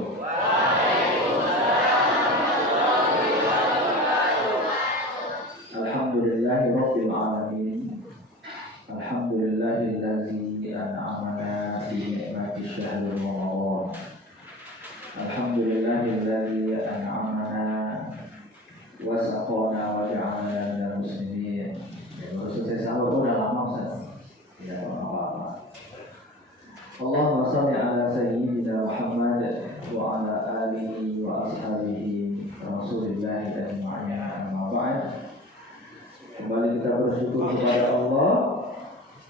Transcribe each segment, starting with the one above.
wabarakatuh. Alhamdulillahirabbil alamin. Alhamdulillahillazi an'amana bi ni'mati syahril ramadan. Alhamdulillahillazi an'amana wa saqana wa ja'alana minal muslimin. Baru selesai sahur udah lama Ustaz. Tidak apa-apa. Allahumma shalli ala sayyidina Muhammad wa ala alihi wa ashabihi Rasulillah ajma'in. Amma ba'd. Kembali kita bersyukur kepada Allah.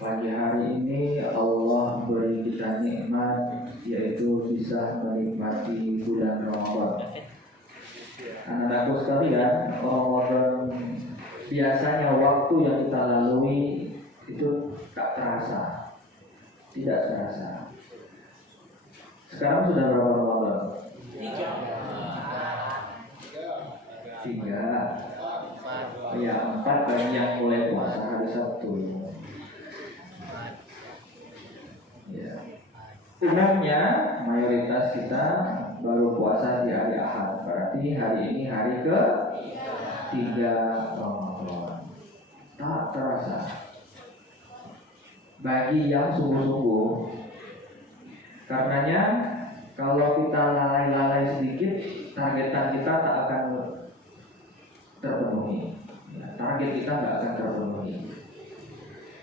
Pagi hari ini Allah beri kita nikmat, yaitu bisa menikmati bulan Ramadan. Anak-anakku sekalian, Ramadan biasanya waktu yang kita lalui itu tak terasa, tidak terasa. Sekarang sudah berapa Ramadan? 3. Ya, 4 bagi yang mulai puasa hari Sabtu. Ya. Umumnya mayoritas kita baru puasa di hari Ahad. Berarti hari ini hari ke-3 Ramadan. Tak terasa. Bagi yang sungguh-sungguh. Karenanya kalau kita lalai-lalai sedikit, targetan kita tak akan terpenuhi. Target kita nggak akan terpenuhi.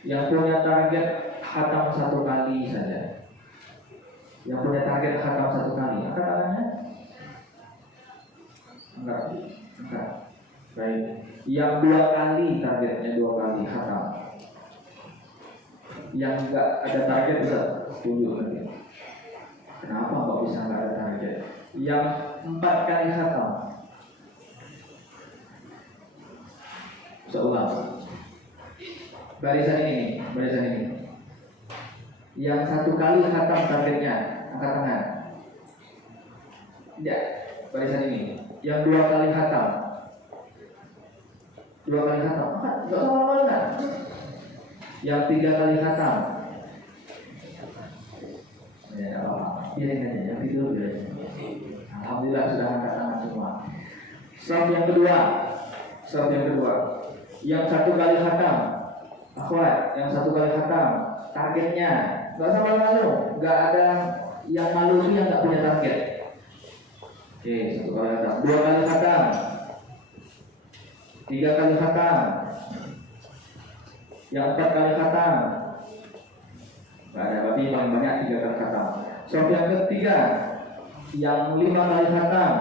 Yang punya target khatam 1 kali saja, yang punya target khatam 1 kali, angkat tangannya. Enggak. Baik. Yang 2 kali targetnya 2 kali khatam. Yang nggak ada target bisa tunjuk lagi. Kenapa nggak bisa nggak ada target? Yang 4 kali khatam. Seulang. Barisan ini. Yang 1 kali khatam targetnya, angkat tangan. Tidak, barisan ini. Yang 2 kali khatam. 2 kali khatam. Enggak usah lama-lama. Yang 3 kali khatam. Ya, pilih aja yang tidur deh. Alhamdulillah sudah angkat tangan semua. Saf yang kedua. Yang 1 kali khatam. Akhwat, yang 1 kali khatam. Targetnya nggak usah malu-malu. Nggak ada yang malu itu yang nggak punya target. Oke, 1 kali khatam. 2 kali khatam. 3 kali khatam. Yang 4 kali khatam. Nggak ada, tapi paling banyak 3 kali khatam. Soal yang ketiga, yang 5 kali khatam.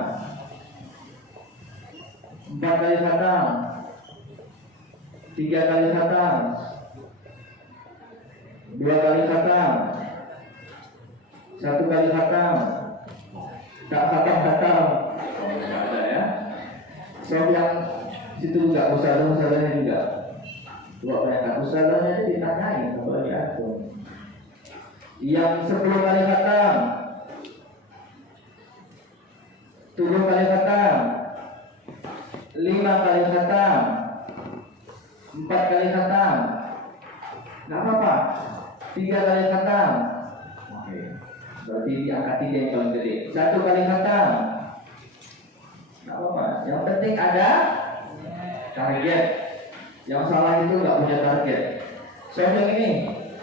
4 kali khatam. 3 kali khatam. 2 kali khatam. 1 kali khatam. Tak khatam. Oh, tidak ada ya. Soal yang situ juga ustazah-ustazahnya juga. Dua banyak ustazahnya ditanyain kembali aku. Yang 10 kali khatam. 7 kali khatam. 5 kali khatam. 4 kali khatam. Nggak apa-apa. 3 kali khatam. Oke. Berarti di angka 3 yang paling gede. 1 kali khatam. Nggak apa-apa. Yang penting ada target. Yang salah itu nggak punya target. Soal yang ini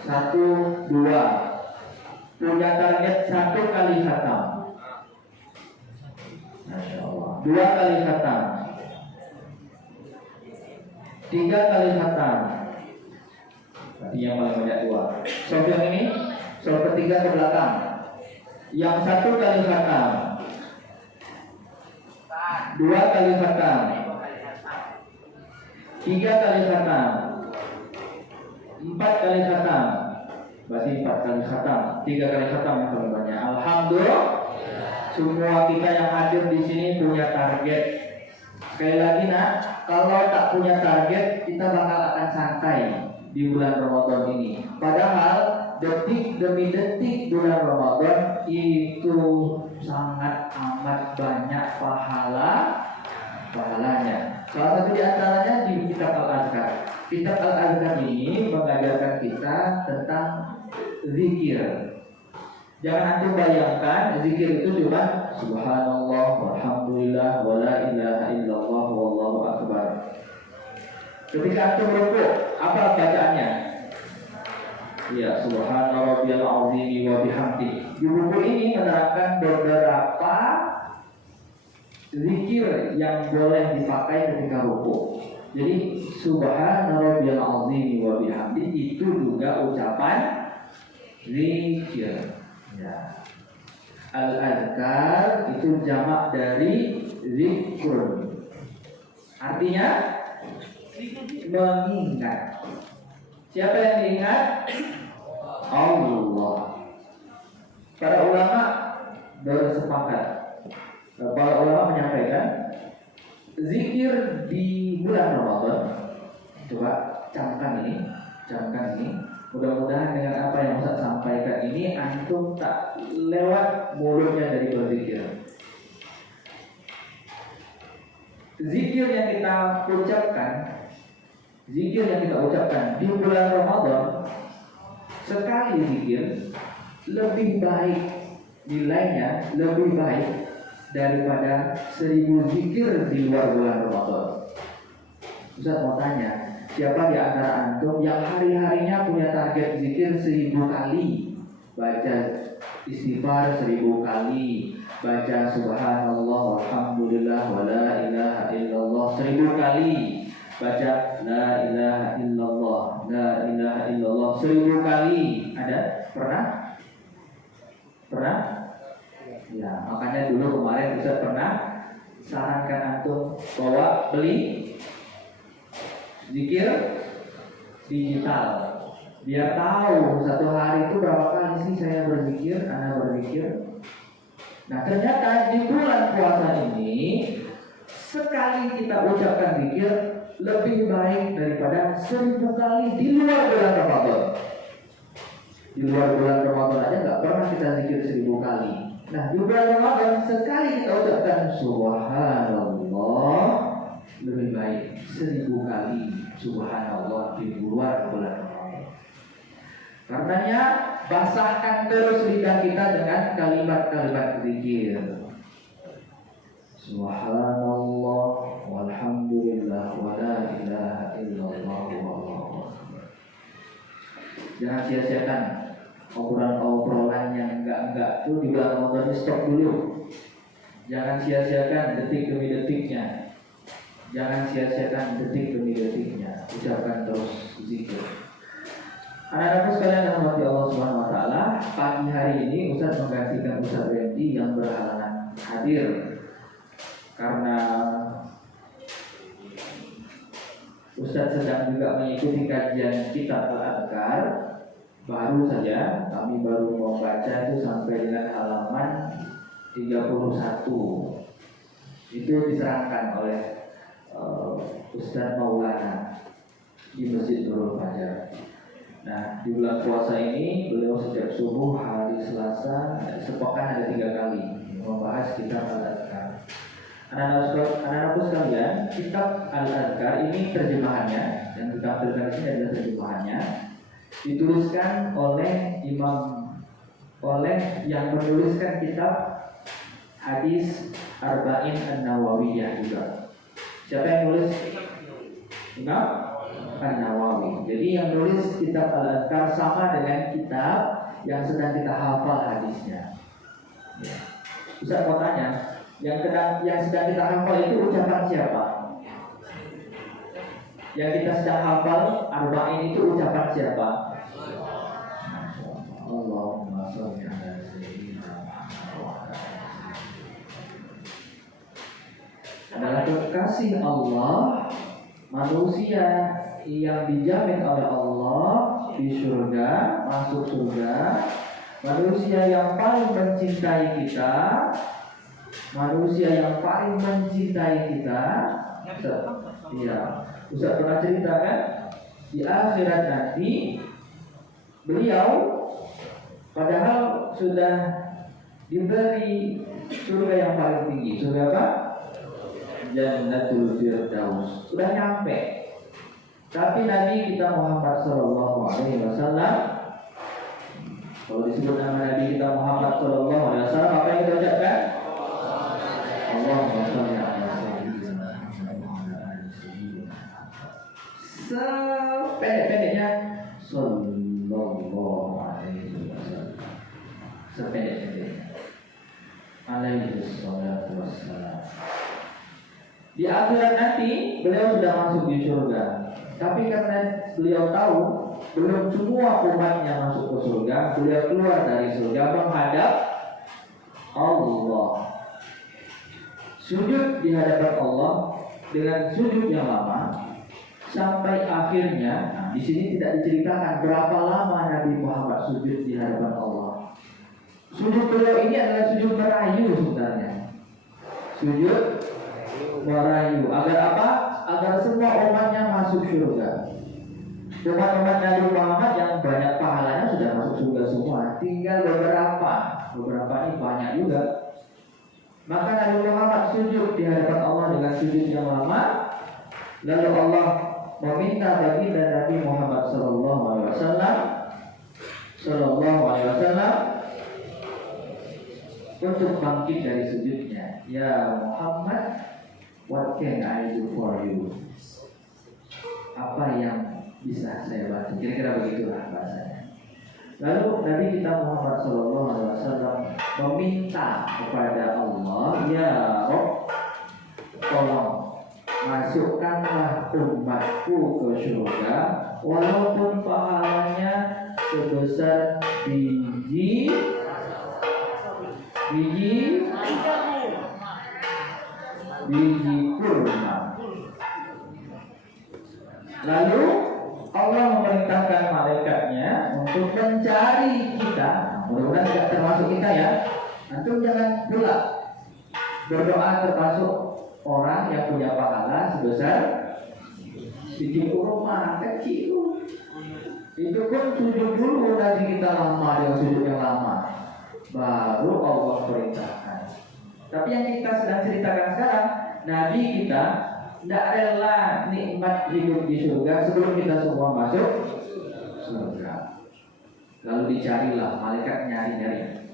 1, 2. Punya target 1 kali khatam. Masya Allah. 2 kali khatam. 3 kali khatam. Berarti yang paling banyak 2. Soal yang ini, soal ketiga ke belakang. Yang 1 kali khatam. 2 kali khatam. 3 kali khatam. 4 kali khatam. Berarti 4 kali khatam. 3 kali khatam yang paling banyak. Alhamdulillah. Semua kita yang hadir di sini punya target. Sekali lagi kalau tak punya target, kita bakal akan santai di bulan Ramadan ini. Padahal detik demi detik bulan Ramadan itu sangat amat banyak pahalanya. Salah satu di antaranya di kitab Al-Azkar. Kitab Al-Azkar ini mengajarkan kita tentang zikir. Jangan antum bayangkan zikir itu cuma subhanallah walhamdulillah wala ilaha illallah wallahu akbar. Ketika antum rukuk, apa bacaannya? Ya, subhana rabbiyal azim wa bihamdi. Di buku ini menerangkan beberapa zikir yang boleh dipakai ketika rukuk. Jadi subhana rabbiyal azim wa bihamdi itu juga ucapan zikir. Ya. Al-azkar itu jamak dari zikrun. Artinya mengingat. Siapa yang diingat? Allah. Para ulama bersepakat. Para ulama menyampaikan zikir di bulan Ramadan. Coba camkan ini. Mudah-mudahan dengan apa yang Ustaz sampaikan ini antum tak lewat mulutnya dari berzikir. Zikir yang kita ucapkan di bulan Ramadan, sekali zikir lebih baik, nilainya lebih baik daripada 1000 zikir di luar bulan Ramadan. Ustaz mau tanya, siapa di antara antum yang hari-harinya punya target zikir 1000 kali? Baca istighfar 1000 kali, baca subhanallah walhamdulillah wala ilaha illallah 1000 kali, baca la ilaha illallah 1000 kali. Ada? Pernah? Ya, makanya dulu kemarin Ustaz pernah sarankan antum bawa beli zikir digital, biar tahu satu hari itu berapa kali sih saya berzikir, Anda berzikir. Nah ternyata di bulan puasa ini sekali kita ucapkan zikir lebih baik daripada 1000 kali di luar bulan Ramadan. Di luar bulan Ramadan aja nggak pernah kita zikir 1000 kali. Nah di bulan Ramadan sekali kita ucapkan subhanallah lebih baik 1000 kali subhanallah di luar bulan Ramadan. Karenanya basahkan terus lidah kita dengan kalimat-kalimat zikir. Subhanallah walhamdulillah wala ilaha illallah wallahu akbar. Jangan sia-siakan obrolan yang enggak itu di bulan Ramadan, stop dulu. Jangan sia-siakan detik demi detiknya. Jangan sia-siakan detik demi detiknya. Ucapkan terus zikir. Anak-anakku sekalian yang dirahmati Allah Subhanahu wa taala, pagi hari ini Ustaz menggantikan Ustaz Randy yang berhalangan hadir karena Ustaz sedang juga mengikuti kajian kitab Al-Adhkar. Baru saja kami baru membaca itu sampai dengan halaman 31. Itu diserahkan oleh Ustaz Maulana di Masjid Nurul Fajar. Nah di bulan puasa ini beliau sejak subuh hari Selasa sepekan ada 3 kali membahas kitab Al-Adhkar. Anak-anakku sekalian, kitab Al-Adhkar ini terjemahannya yang kita ambilkan di sini adalah terjemahannya, dituliskan oleh yang menuliskan kitab hadis Arba'in An-Nawawiyah juga. Siapa yang nulis? Imam An-Nawawi. Jadi yang nulis kitab Al-Adhkar sama dengan kitab yang sedang kita hafal hadisnya. Ya. Ustaz mau tanya, yang sedang kita hafal itu ucapan siapa? Yang kita sedang hafal Arba'in itu ucapan siapa? Allahumma sholli ala sayyidina Muhammad. Adalah kekasih Allah, manusia yang dijamin oleh Allah di surga, masuk surga, manusia yang paling mencintai kita, manusia yang paling mencintai kita. Iya, Ustaz pernah ceritakan di akhirat nanti beliau padahal sudah diberi surga yang paling tinggi. Surga apa? Jannatul Firdaus. Sudah nyampe. Tapi Nabi kita Muhammad sallallahu alaihi wasallam Kalau disebut nama Nabi kita Muhammad Sallallahu Alaihi Wasallam, apa yang kita ucapkan? Allahumma shalli ala sayyidina sependek-pendeknya Sallallahu Alaihi Wasallam, sependek-pendeknya alaihi salatu wassalam. Di akhirat nanti beliau sudah masuk di surga, tapi karena beliau tahu belum semua umatnya masuk ke surga, beliau keluar dari surga menghadap Allah, sujud di hadapan Allah dengan sujud yang lama sampai akhirnya. Nah, di sini tidak diceritakan berapa lama Nabi Muhammad sujud di hadapan Allah. Sujud beliau ini adalah sujud merayu sebenarnya, sujud merayu agar apa? Agar semua umatnya masuk surga. Umat-umat Nabi Muhammad yang banyak pahalanya sudah masuk surga semua, tinggal beberapa ini banyak juga. Maka Nabi Muhammad sujud di hadapan Allah dengan sujud yang lama, lalu Allah meminta baginda Nabi Muhammad Sallallahu Alaihi Wasallam untuk bangkit dari sujudnya. Ya Muhammad, what can I do for you? Apa yang bisa saya bantu? Kira-kira begitulah bahasanya. Lalu Nabi kita Muhammad Sallallahu Alaihi Wasallam meminta kepada Allah, ya Rob, tolong masukkanlah umatku ke surga, walaupun pahalanya sebesar biji kurma. Lalu Allah memerintahkan malaikatnya untuk mencari kita. Mudah-mudahan tidak termasuk kita ya. Antum jangan pula berdoa termasuk orang yang punya pahala sebesar biji kurma kecil. Itu pun sujud dulu, nanti kita lama dengan sujud yang lama, baru Allah perintahkan. Tapi yang kita sedang ceritakan sekarang, Nabi kita tidak rela nikmat hidup di surga sebelum kita semua masuk surga. Lalu dicarilah, malaikat nyari-nyari.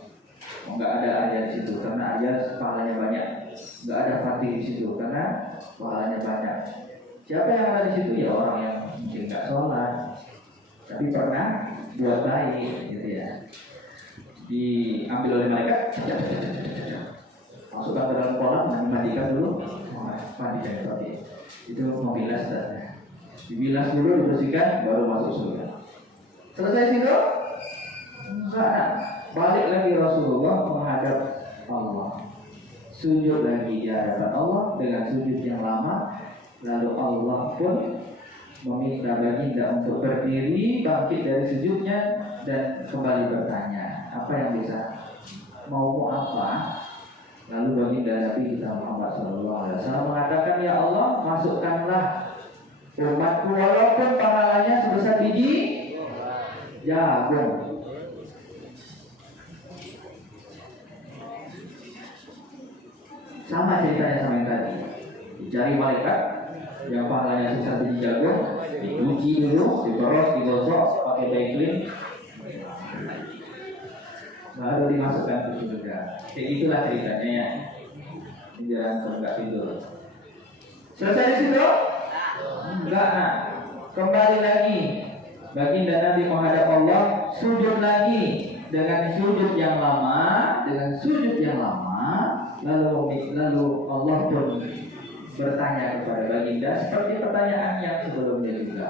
Enggak ada aja di situ karena aja pahalanya banyak. Enggak ada fatih di situ karena pahalanya banyak. Siapa yang ada di situ? Ya orang yang mungkin enggak sholat, tapi pernah buat baik, gitu ya. Diambil oleh malaikat, masukkan ke dalam kolam, dimandikan dulu, mandikan tadi. Itu mau bilas, dibilas dulu, dibersihkan, baru masuk surga. Selesai situ, enggak, balik lagi Rasulullah menghadap Allah, sujud lagi di hadapan Allah dengan sujud yang lama. Lalu Allah pun meminta baginda untuk berdiri, bangkit dari sujudnya dan kembali bertanya, apa yang bisa, mau apa? Lalu baginda Nabi kita Muhammad SAW mengatakan, ya Allah, masukkanlah umatku walaupun pahalanya sebesar biji jagung. Sama ceritanya sama yang tadi. Dicari malaikat yang pahalanya sebesar biji jagung, dicuci dulu, diboros, digosok pakai Baiklin, baru dimasukkan ke surga. Kayak gitulah ceritanya ya. Jangan surga tidur. Selesai di situ? Enggak, nah. Kembali lagi. Baginda Nabi menghadap Allah, sujud lagi dengan sujud yang lama, lalu Allah pun bertanya kepada baginda seperti pertanyaan yang sebelumnya juga.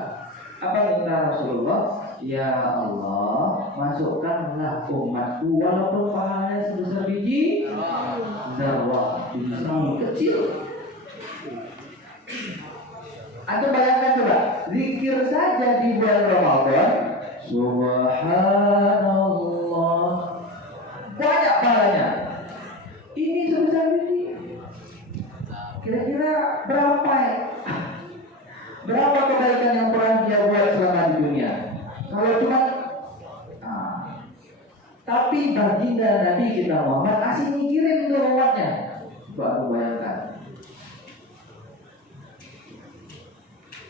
Apa minta Rasulullah? Ya Allah, masukkanlah umatku walaupun pahalanya sebesar biji zarwah, biji sawi kecil. Anda bayangkan coba, zikir saja di bulan Ramadan, Subhanallah, banyak pahalanya. Ini sebesar biji. Kira-kira berapa ya? Berapa kebaikan yang pernah dia buat selama di dunia? Kalau cuma tapi baginda Nabi kita Muhammad masih mikirin itu umatnya. Coba bayangkan.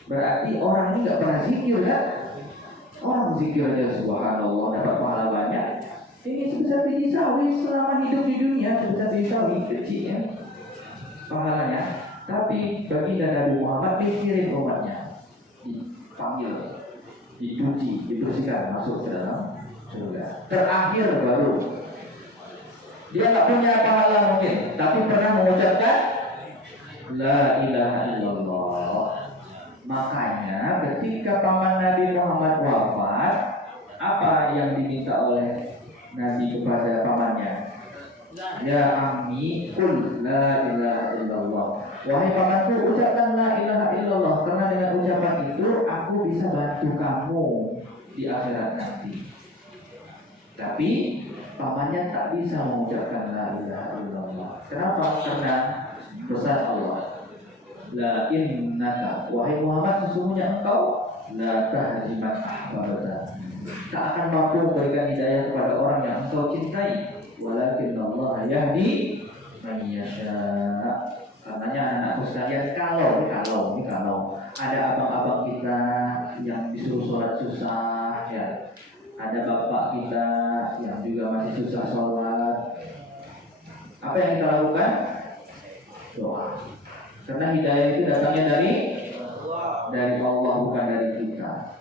Berarti orang ini nggak pernah zikir kan? Orang zikir aja subhanallah dapat pahala banyak, Ini sebesar biji sawi selama hidup di dunia, sebesar biji sawi kecilnya pahalanya. Tapi baginda Nabi Muhammad dikirim umatnya, dipanggil, dicuci, dibersihkan, masuk ke dalam surga. Terakhir baru dia nggak punya pahala mungkin, tapi pernah mengucapkan La ilaha illallah. Makanya ketika paman Nabi Muhammad wafat, apa yang diminta oleh Nabi kepada pamannya? Ya ammi, qul la ilaha illallah. Wahai pamanku, ucapkan la ilaha illallah, karena dengan ucapan itu aku bisa bantu kamu di akhirat nanti. Tapi pamannya tak bisa mengucapkan la ilaha illallah. Kenapa? Karena pesan Allah, la innaka, wahai Muhammad, sesungguhnya engkau la tahdi man ahbabta, tak akan mampu memberikan hidayah kepada orang yang engkau cintai, walakin Allah yahdi man yasha. Katanya anak-anakku sekalian, kalau ada abang-abang kita yang disuruh sholat susah, ya, ada bapak kita yang juga masih susah sholat, apa yang kita lakukan? Doa. Karena hidayah itu datangnya dari Allah, bukan dari kita.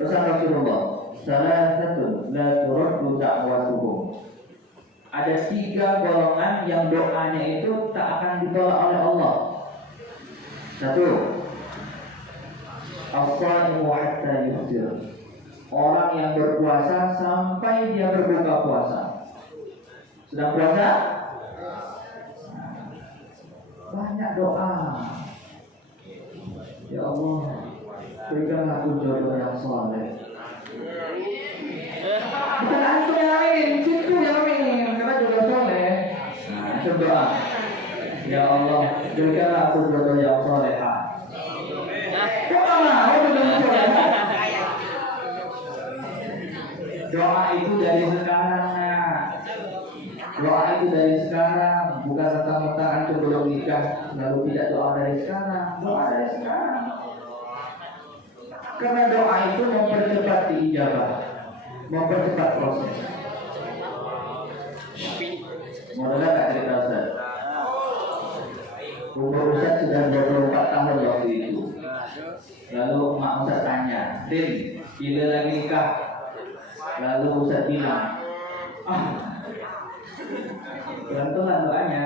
Pesan Rasulullah, salah satu la turaddu da'watuhum. Ada 3 golongan yang doanya itu tak akan ditolak oleh Allah. 1, as-shaimu hatta yuftir. Orang yang berpuasa sampai dia berbuka puasa. Sedang puasa? Banyak doa. Ya Allah, berikanlah aku jodoh yang soleh. Bukan antum yang ingin, situ yang ingin, karena jodoh soleh. Nah, itu doa. Ya Allah, berikanlah aku jodoh yang soleh. Kok mau jodoh yang soleh? Doa itu dari sekarang, nah. Doa itu dari sekarang, bukan mentang-mentang antum belum nikah lalu tidak doa dari sekarang. Doa dari sekarang. Karena doa itu mempercepat diijabah, mempercepat proses. Modalnya tak cerita Ustaz. Umur Ustaz sudah 24 tahun waktu itu. Lalu mak Ustaz tanya, Din, bila lagi nikah? Lalu Ustaz bilang, pelan-pelan doanya.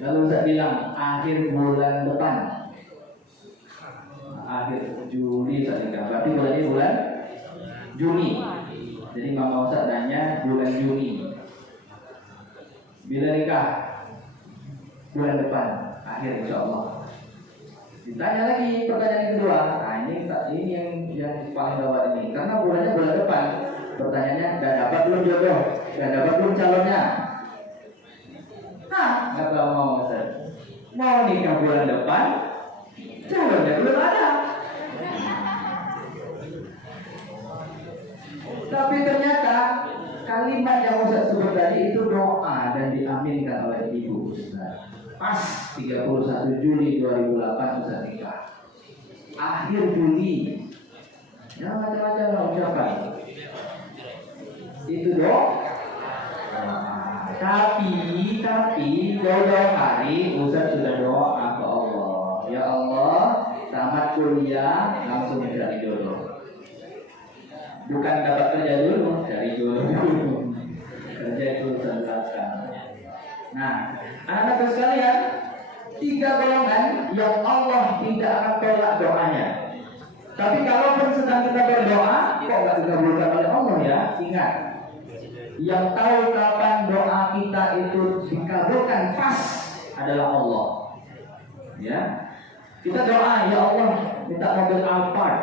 Lalu Ustaz bilang, akhir bulan depan, akhir Juli Ustaz nikah. Berarti bulan ini bulan Juni. Jadi mama Ustaz tanya bulan Juni. Bila nikah? Bulan depan, akhir insya Allah. Ditanya lagi pertanyaan kedua. Nah ini yang paling bawah ini. Karena bulannya bulan depan. Pertanyaannya, gak dapat belum jodoh? Gak dapat belum calonnya? Nggak tahu mau Ustaz. Mau nikah bulan depan, calonnya belum ada. Tapi ternyata kalimat yang Ustaz sebut tadi itu doa dan diaminkan oleh ibu Ustaz. Pas 31 Juli 2008 Ustaz nikah. Akhir Juli, ya macam-macam ucapan. Itu doa. Tapi jauh-jauh hari Ustaz sudah doa ke Allah. Ya Allah, tamat kuliah langsung cari jodoh. Bukan dapat kerja dulu, cari jodoh dulu. Kerja itu Ustaz jelaskan. Nah, anak-anak sekalian, 3 golongan yang Allah tidak akan tolak doanya. Tapi kalaupun sedang kita berdoa, kok nggak dikabulkan oleh Allah ya? Ingat, yang tahu kapan doa kita itu dikabulkan pas adalah Allah. Ya, kita doa, ya Allah, minta mobil Alphard.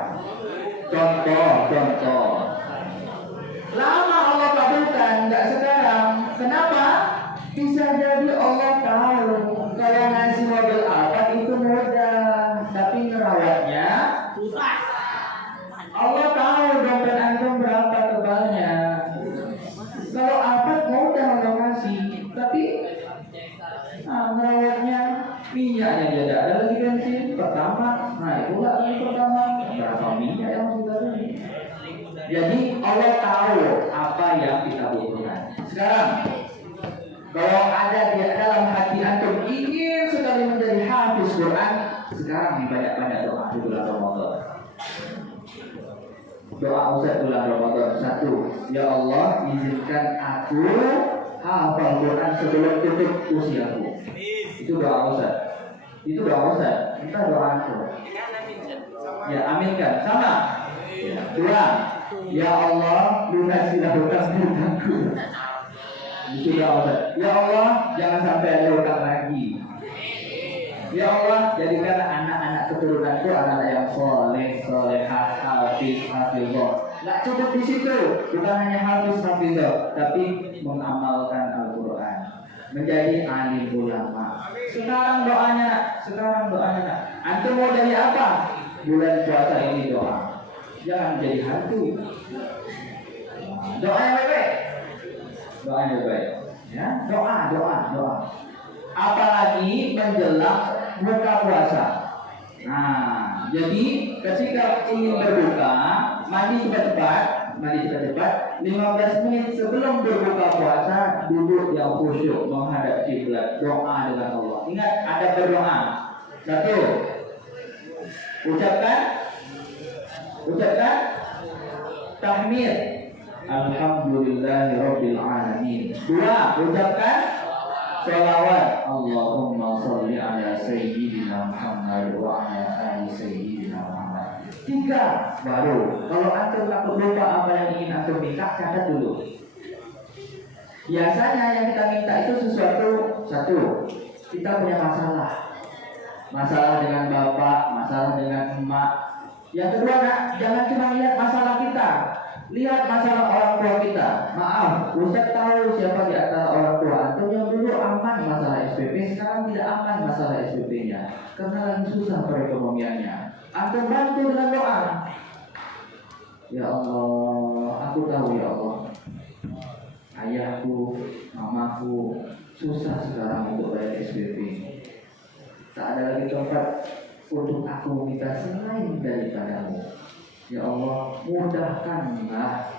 Contoh. Lama Allah kabulkan, nggak sekarang. Kenapa? Bisa jadi Allah tahu kalau ngasih mobil Alphard itu mudah, tapi ngerawatnya susah. Allah tahu dompet antum berapa tebalnya. Kalau Alphard mudah Allah kasih, tapi ngerawatnya minyaknya dia tidak ada lagi bensin pertama. Nah itulah yang pertama, berapa minyak yang sudah ada. Jadi Allah tahu apa yang kita butuhkan. Sekarang kalau ada di dalam hati antum ingin sekali menjadi hafiz Quran, sekarang banyak-banyak doa di bulan Ramadan. Doa Ustaz bulan Ramadan. 1. Ya Allah, izinkan aku hafal Quran sebelum tutup usiaku. Itu doa Ustaz. Itu doa Ustaz. Kita doa aku. Ya, aminkan. Sama. Ya. 2. Ya Allah, lunasilah hutang-hutangku. Itu doa Ustaz. Ya Allah, jangan sampai ada hutang lagi. Ya Allah, jadikan anak-anak keturunanku anak-anak yang soleh, solehah, hafiz, hafizah. Nggak cukup di situ, bukan hanya hafiz, hafizah, tapi mengamalkan Al-Quran, menjadi alim ulama. Sekarang doanya, nak. Antum mau dari apa? Bulan puasa ini doa. Jangan jadi hantu. Doa yang baik-baik. Doa yang baik-baik. Ya, doa. Apalagi menjelang buka puasa. Nah, jadi ketika ingin berbuka, mandi cepat-cepat, 15 menit sebelum berbuka puasa, duduk yang khusyuk menghadap kiblat, doa dengan Allah. Ingat, ada berdoa. 1. Ucapkan tahmid, alhamdulillahirabbil alamin. 2. Ucapkan salawat, Allahumma sholli ala sayyidina Muhammad wa ala ali sayyidina Muhammad. 3. Baru kalau antum takut lupa apa yang ingin antum minta, catat dulu. Biasanya yang kita minta itu sesuatu. 1. Kita punya masalah dengan bapak, masalah dengan emak. Yang kedua, jangan cuma lihat masalah kita, lihat masalah orang tua kita. Maaf, Ustaz tahu siapa di antara orang tua antum yang dulu aman masalah SPP, sekarang tidak aman masalah SPP-nya karena lagi susah perekonomiannya. Antum bantu dengan doa. Ya Allah, aku tahu ya Allah, ayahku, mamaku susah sekarang untuk bayar SPP. Tak ada lagi tempat untuk aku minta selain daripadamu. Ya Allah, mudahkanlah.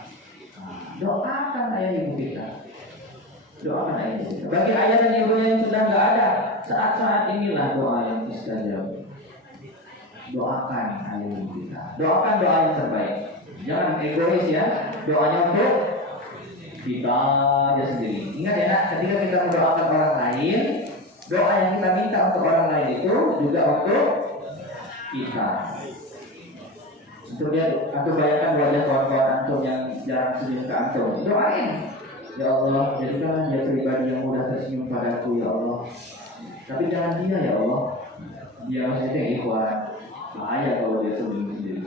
Doakan ayah ibu kita. Bagi ayah dan ibunya yang sudah nggak ada, saat-saat inilah doa yang mustajab. Doakan ayah ibu kita. Doakan doa yang terbaik. Jangan egois ya. Doanya untuk kita aja sendiri. Ingat ya nak, ketika kita mendoakan orang lain, doa yang kita minta untuk orang lain itu juga untuk kita. Untuk dia, antum bayangkan wajah kawan-kawan antum yang jarang senyum ke antum. Doain, ya Allah, jadikanlah dia pribadi yang mudah tersenyum padaku ya Allah. Tapi jangan dia ya Allah. Dia maksudnya ikhwan. Bahaya kalau dia senyum sendiri.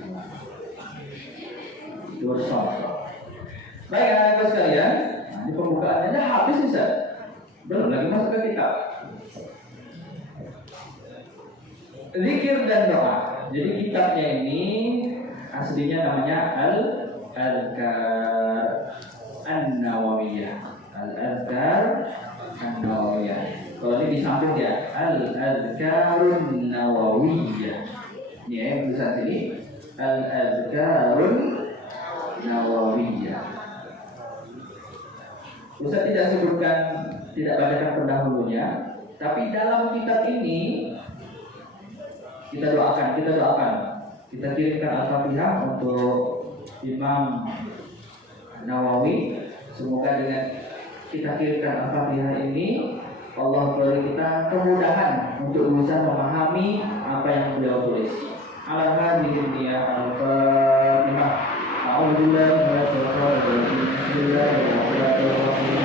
Dosa. Baik anak-anak sekalian, nah, ini pembukaannya habis bisa. Belum lagi masuk ke kitab. Zikir dan doa. Jadi kitabnya ini aslinya namanya Al-Azkar An-Nawawiyah. Al-Azkar An-Nawawiyah. Kalau ini disambung ya, Al-Azkarun Nawawiyah. Ini ya tulisan sini, Al-Azkarun Nawawiyah. Ustaz tidak sebutkan, tidak bacakan pendahulunya, tapi dalam kitab ini kita doakan, kita kirimkan Al-Fatihah untuk Imam Nawawi. Semoga dengan kita kirimkan Al-Fatihah ini, Allah beri kita kemudahan untuk bisa memahami apa yang beliau tulis. Alhamdulillah dia Al-Fatihah. A'udzubillahi minasyaitonir rajim. Bismillahirrahmanirrahim.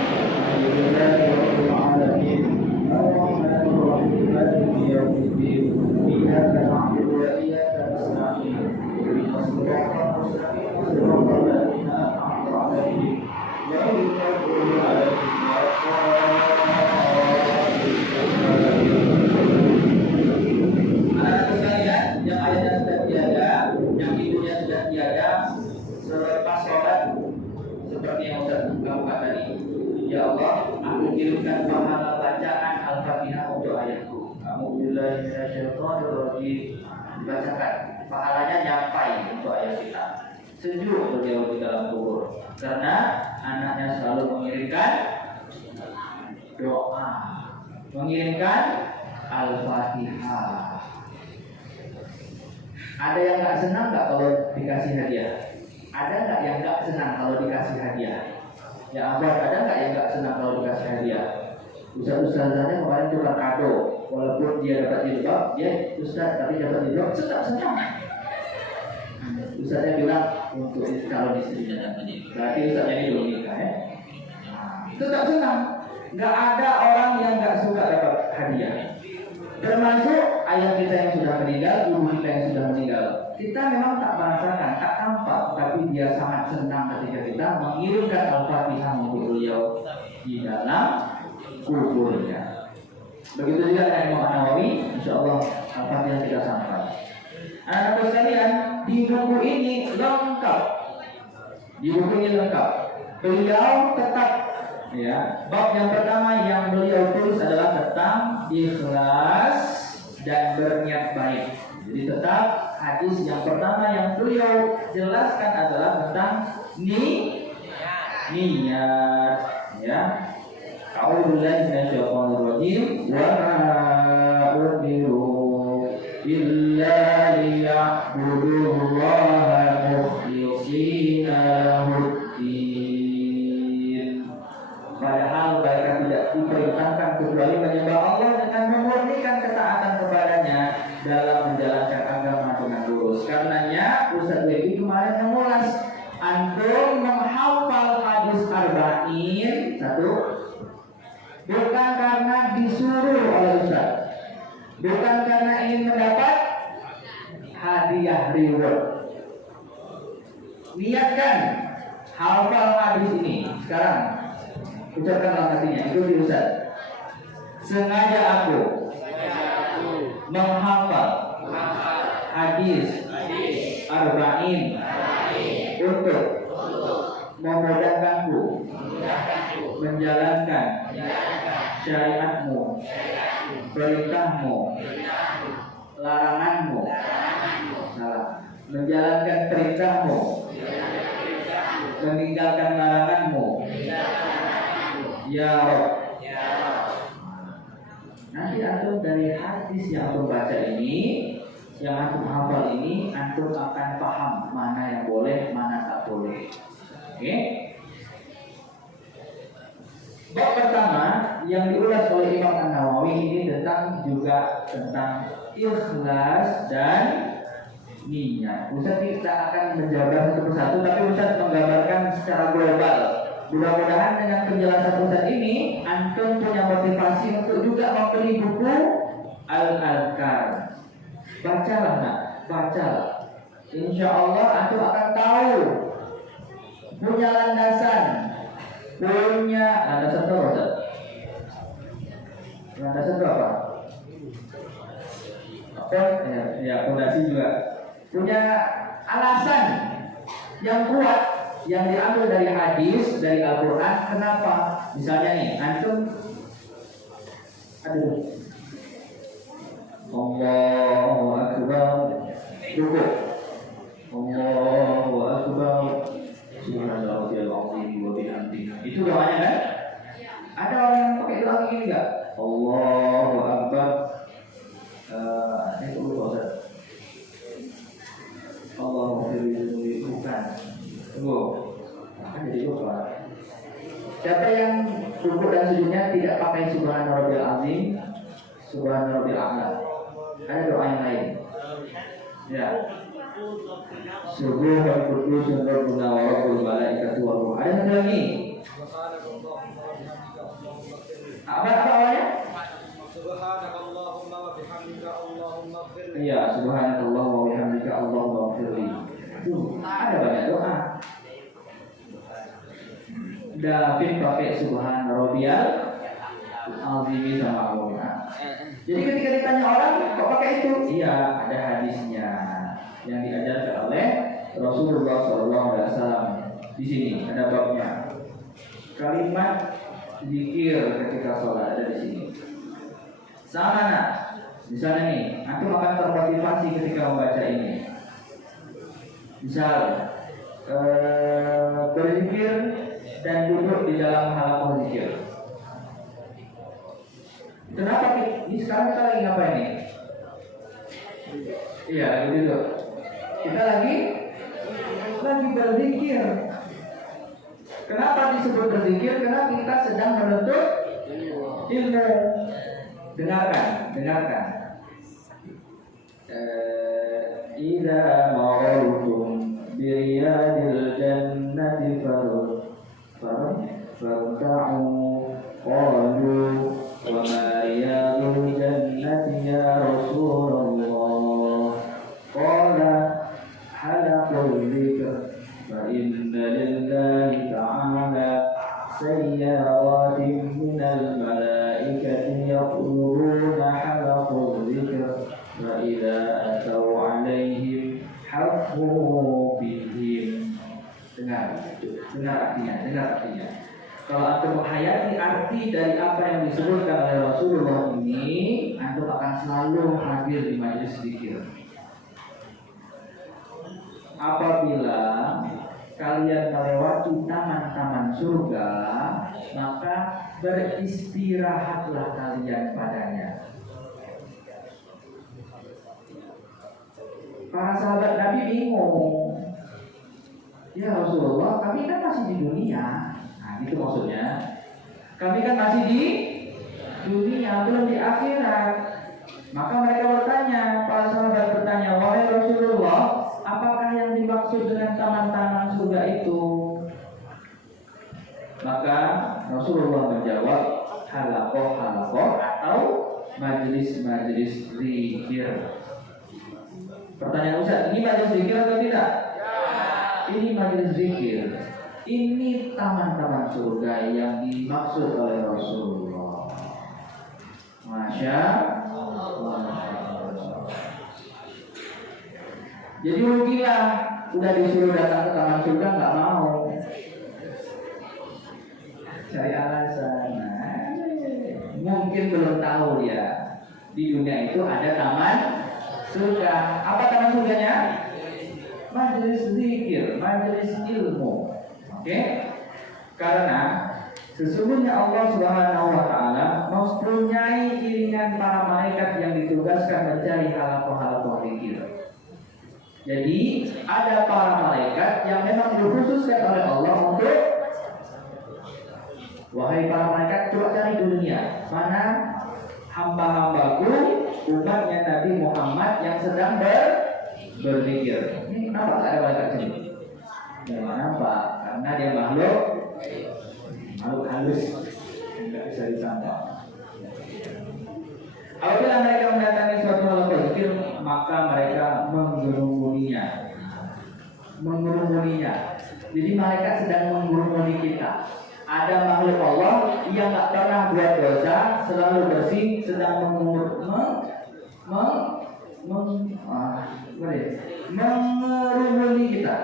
Alhamdulillahirabbil alamin. Ar-Rahmanir Rahim. Maliki yaumiddin. Iyyaka na'budu wa iyyaka nasta'in. Ihdinas siratal mustaqim. Siratal ladzina an'amta 'alaihim ghairil maghdubi 'alaihim waladdallin. Yang ayatnya sudah tiada, yang ibunya sudah tiada, selepas sholat seperti yang Ustaz ungkapkan tadi. Ya Allah, aku kirimkan pahala bacaan Al-Fatihah untuk ayahku. Alhamdulillah, minasyaitonir rajim. Dibacakan, pahalanya nyampai untuk ayah kita. sejuk beliau di dalam kubur karena anaknya selalu mengirimkan doa, mengirimkan Al-Fatihah. Ada yang nggak senang nggak kalau dikasih hadiah? Ada nggak yang nggak senang kalau dikasih hadiah? Ya Abah, ada nggak yang nggak senang kalau dikasih hadiah? Ustaz-ustazannya kemarin tukar kado, walaupun dia dapat jilbab, dia ustaz tapi dapat jilbab tetap senang. Ustaznya bilang untuk calon istrinya, berarti ustaznya ini belum nikah ya. Tetap senang. Nggak ada orang yang nggak suka dapat hadiah. Termasuk ayah kita yang sudah meninggal, ibu kita yang sudah meninggal. Kita memang tak merasakan, tak tampak, tapi dia sangat senang ketika kita mengirimkan Al-Fatihah untuk beliau di dalam kuburnya. Begitu juga dengan Imam Nawawi, insya Allah Al-Fatihah kita sampai. Anak-anak sekalian, di buku ini lengkap. Di buku ini lengkap. Beliau tetap, ya, bab yang pertama yang beliau tulis adalah tentang ikhlas dan berniat baik. Jadi tetap hadis yang pertama yang beliau jelaskan adalah tentang niat, ya. A'udzubillahi minasyaitonir rajim. Wa ma umiru illa liya'budullaha mukhlishina lahuddin. Padahal mereka tidak diperintahkan kecuali menyembah Allah dengan memurnikan ketaatan kepadanya dalam menjalankan agama dengan lurus. Karenanya Ustaz Dewi kemarin mengulas, antum menghafal hadis arba'in satu, bukan karena disuruh oleh Ustaz, bukan karena ingin mendapat hadiah reward. Niatkan hafal hadis ini sekarang. Ucapkan dalam hatinya, ikuti Ustaz. Sengaja aku menghafal hadis arba'in untuk memudahkanku menjalankan syariatmu, perintahmu, laranganmu. Salah. Menjalankan perintahmu, meninggalkan laranganmu. Ya Rabb. Nanti antum dari hadis yang antum baca ini, yang antum hafal ini, antum akan paham mana yang boleh, mana tak boleh. Oke? Bab pertama yang diulas oleh Imam An-Nawawi ini tentang ikhlas dan niat. Ustaz kita akan menjabarkan satu persatu, tapi Ustaz menggambarkan secara global. Mudah-mudahan dengan penjelasan Ustaz ini antum punya motivasi untuk juga membeli buku Al-Adhkar. Bacalah nak, bacalah. Insya Allah antum akan tahu, punya landasan, punya landasan apa Ustaz? Landasan itu apa? Apa? Ya, fondasi juga. Punya alasan yang kuat yang diambil dari hadis, dari Al-Quran. Kenapa? Misalnya nih, antum, Allahu Akbar, cukup. Allahu Akbar, subhanallahil azim wa bihamdihi. Itu doanya kan? Ada orang yang pakai doa ini enggak? Allahu Akbar. Ini perlu Ustaz. Allahu Akbar, bukan. Tunggu, akan jadi lupa. Siapa yang rukuk dan sujudnya tidak pakai Subhana Rabbil Azim, Subhana Rabbil A'la, ada doa yang lain. Ya. Subhanal Qudusun Rabbuna wa Rabbul Malaikatu wa Ruh. Ada satu lagi. Apa awalnya? Subhanakallahumma wa bihamdika Allahumma ighfirli. Iya, subhanakallahumma wa bihamdika Allahumma ighfirli. Ada banyak doa. David pakai Subhan Rabbiyal Azim sama Allah. Jadi ketika ditanya orang kok pakai itu? Iya, ada hadisnya yang diajarkan oleh Rasulullah SAW. Di sini ada babnya. Kalimat zikir ketika sholat ada di sini. Sama nak. Misalnya nih, aku akan termotivasi ketika membaca ini. Misal, berzikir dan duduk di dalam halaqah zikir. Kenapa ini sekarang kita lagi ngapain nih? Iya, lagi duduk. Kita lagi berzikir. Kenapa disebut berzikir? Karena kita sedang menuntut ilmu. Dengarkan. Idza marartum biriyadil jannati farta'u qalu wa ma riyadul jannati ya Rasulullah qala halaqul dzikr fa inna lillahi ta'ala sayyaratin minal malaikati yaquluna halaqul dzikr wa idza atau alaihim hafu bihim. Dengar artinya. Kalau antum menghayati arti dari apa yang disebutkan oleh Rasulullah ini, antum akan selalu hadir di majelis zikir. Apabila kalian melewati taman-taman surga, maka beristirahatlah kalian padanya. Para sahabat Nabi bingung. Ya Rasulullah, kami kan masih di dunia. Nah, itu maksudnya. Kami kan masih di dunia, belum di akhirat. Maka mereka bertanya, para sahabat bertanya, wahai Rasulullah, apakah yang dimaksud dengan taman-taman surga itu? Maka Rasulullah menjawab, halaqah atau majelis-majelis zikir. Pertanyaan Ustaz, ini majelis zikir atau tidak? Ini majelis zikir. Ini taman-taman surga yang dimaksud oleh Rasulullah. Masya Allah. Jadi rugilah, udah disuruh datang ke taman surga nggak mau. Cari alasan. Mungkin belum tahu dia. Di dunia itu ada taman surga. Apa taman surganya? Majelis zikir, majelis ilmu. Oke? Karena sesungguhnya Allah Subhanahu wa taala mempunyai iringan para malaikat yang ditugaskan mencari halaqah zikir. Jadi ada para malaikat yang memang dikhususkan oleh Allah untuk, wahai para malaikat, coba cari dunia mana hamba-hambaku umatnya Nabi Muhammad yang sedang berzikir. Ini kenapa tak ada malaikat sini? Ya kenapa? Karena dia makhluk halus, tidak bisa disangka. Apabila mereka mendatangi suatu halaqah zikir, maka mereka menggerumunya. Jadi malaikat sedang menggerumuni kita. Ada makhluk Allah yang tak pernah buat dosa, selalu bersih, sedang mengerumuni kita.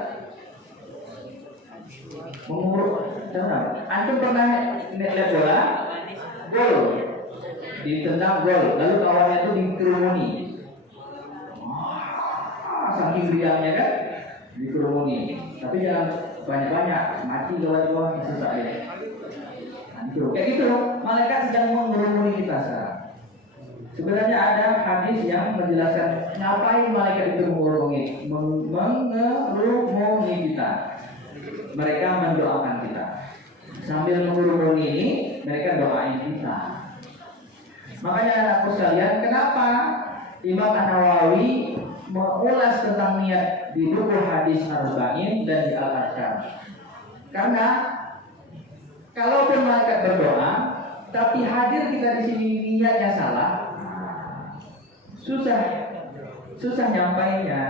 Antum pernah lihat bola? Gol, ditendang gol, lalu kawannya itu dikerumuni. Saking riangnya kan, dikerumuni. Tapi jangan banyak-banyak, mati gawat-gawat susah ya. Kayak gitu, malaikat sedang mengerumuni kita sekarang. Sebenarnya ada hadis yang menjelaskan ngapain malaikat itu mengerumuni kita. Mereka mendoakan kita. Sambil mengerumuni ini, mereka doain kita. Makanya anakku sekalian, kenapa Imam An-Nawawi mengulas tentang niat di buku hadis Arba'in dan di Al-Adhkar? Karena kalaupun malaikat berdoa, tapi hadir kita di sini niatnya salah, susah nyampainya,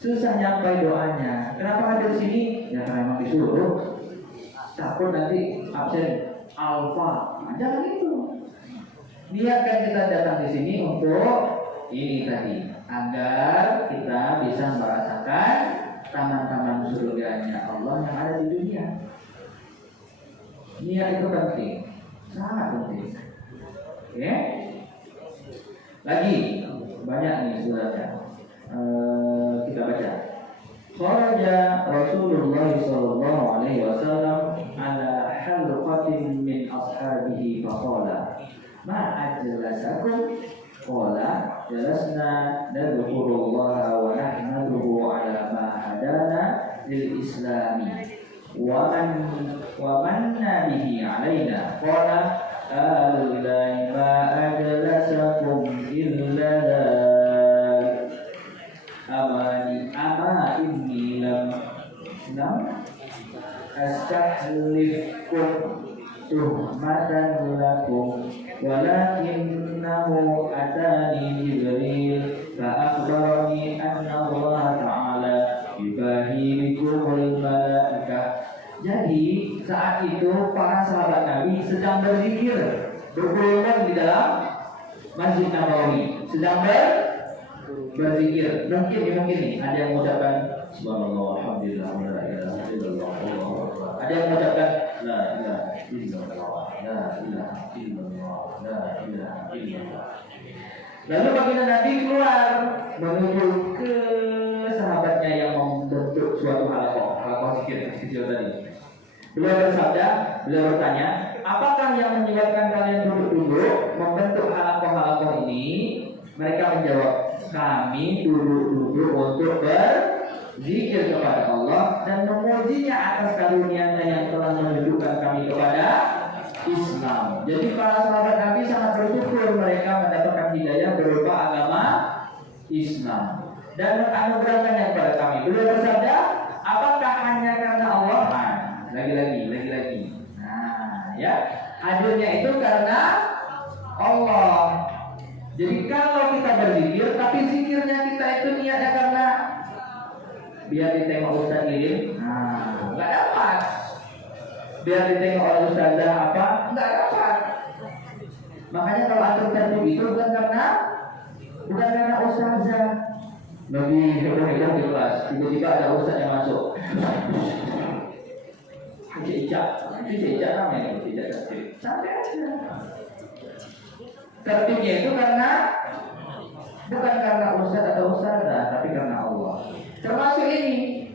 susah nyampai doanya. Kenapa hadir di sini? Ya karena memang disuruh. Takut nanti absen alfa. Jangan itu. Niatkan kita datang di sini untuk ini tadi, agar kita bisa merasakan taman-taman surganya Allah yang ada di dunia. Niat itu penting, sangat penting. Oke? Lagi banyak nih suratnya. Kita baca. kharaja Rasulullah sallallahu alaihi wasallam ala halqatin min ashabihi faqala ma ajlasakum qala jalasna nadhkurullaha wa nahmaduhu ala ma hadana lil islami wa manna bihi alaina qala alai ma ajlasakum illa ama inni lam astahlifkum tuhmatan lakum walakinnahu atani Jibril fa akhbarani anna Allah ta'ala yubahikumul malaikah. Jadi saat itu para sahabat Nabi sedang berzikir bergerombol di dalam Masjid Nabawi, sedang berzikir. Mungkin nih ada yang mengucapkan subhanallah alhamdulillah wa la ilaha illallah Allahu akbar. Ada yang mengucapkan la ilaha illallah la ilaha illallah la ilaha illallah. Lalu baginda Nabi keluar menuju ke sahabatnya yang membentuk suatu halaqah zikir kecil tadi. Beliau bersabda, beliau bertanya, apakah yang menyebabkan kalian duduk-duduk membentuk halaqah ini? Mereka menjawab, kami duduk-duduk untuk berzikir kepada Allah dan memujinya atas karunia-Nya yang telah menunjukkan kami kepada Islam. Jadi para sahabat Nabi sangat bersyukur mereka mendapatkan hidayah berupa agama Islam dan menganugerahkannya kepada kami. Beliau bersabda, apakah hanya karena Allah? Lagi-lagi. Nah, ya, hadirnya itu karena Allah. Jadi kalau kita berzikir, tapi zikirnya kita itu niatnya karena biar ditengok Ustaz Ilim, nggak dapat. Biar ditengok oleh Ustazah apa, nggak dapat. Makanya kalau atur tertib itu bukan karena Ustazah. Bagi heboh-heboh di kelas, tiba-tiba ada Ustaz yang masuk. Cicak namanya, cicak tertib. Santai aja. Tertibnya itu bukan karena Ustaz atau Ustazah, tapi karena Allah. Termasuk ini.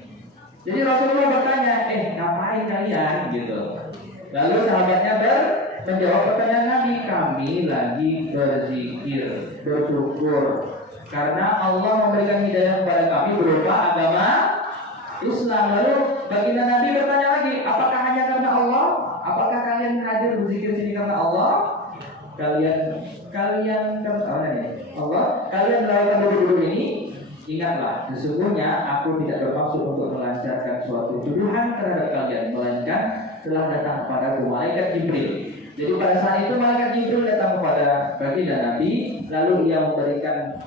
Jadi Rasulullah bertanya, ngapain kalian? Gitu. Lalu sahabatnya menjawab pertanyaan Nabi, kami lagi berzikir, bersyukur karena Allah memberikan hidayah kepada kami berupa agama Islam. Lalu baginda Nabi bertanya lagi, apakah hanya karena Allah? Apakah kalian hadir berzikir sini karena Allah? Kalian melakukan duduk-duduk ini, ingatlah, sesungguhnya aku tidak bermaksud untuk melancarkan suatu tuduhan terhadap kalian, melainkan telah datang kepada malaikat Jibril. Jadi pada saat itu malaikat Jibril datang kepada baginda Nabi, lalu ia memberikan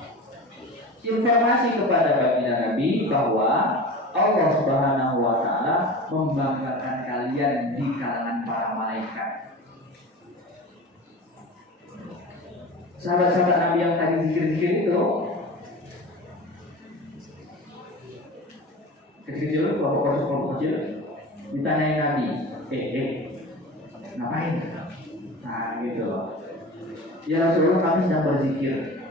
informasi kepada baginda Nabi bahwa Allah Subhanahu wa Ta'ala membanggakan kalian di kalangan para malaikat. Sahabat-sahabat Nabi yang tadi zikir-zikir itu kecil-kecil, kelompok kecil, ditanyai Nabi, ngapain? Nah gitu loh. Ya Rasulullah, kami sedang berzikir.